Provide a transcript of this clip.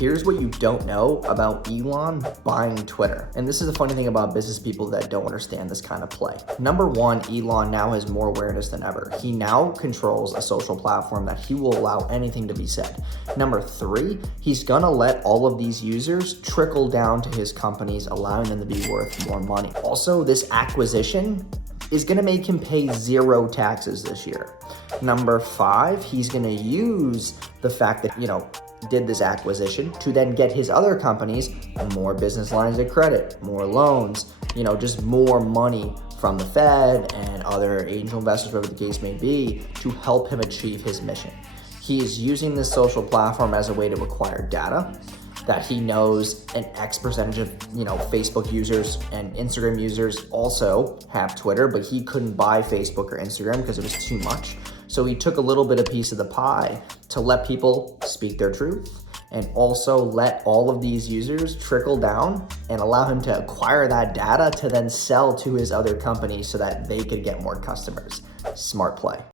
Here's what you don't know about Elon buying Twitter. And this is the funny thing about business people that don't understand this kind of play. Number one, Elon now has more awareness than ever. He now controls a social platform that he will allow anything to be said. Number three, he's gonna let all of these users trickle down to his companies, allowing them to be worth more money. Also, this acquisition is gonna make him pay zero taxes this year. Number five, he's gonna use the fact that, did this acquisition to then get his other companies more business lines of credit, more loans, just more money from the Fed and other angel investors, whatever the case may be, to help him achieve his mission. He is using this social platform as a way to acquire data that he knows an X percentage of, Facebook users and Instagram users also have Twitter, but he couldn't buy Facebook or Instagram because it was too much. So he took a little bit of piece of the pie to let people speak their truth and also let all of these users trickle down and allow him to acquire that data to then sell to his other companies so that they could get more customers. Smart play.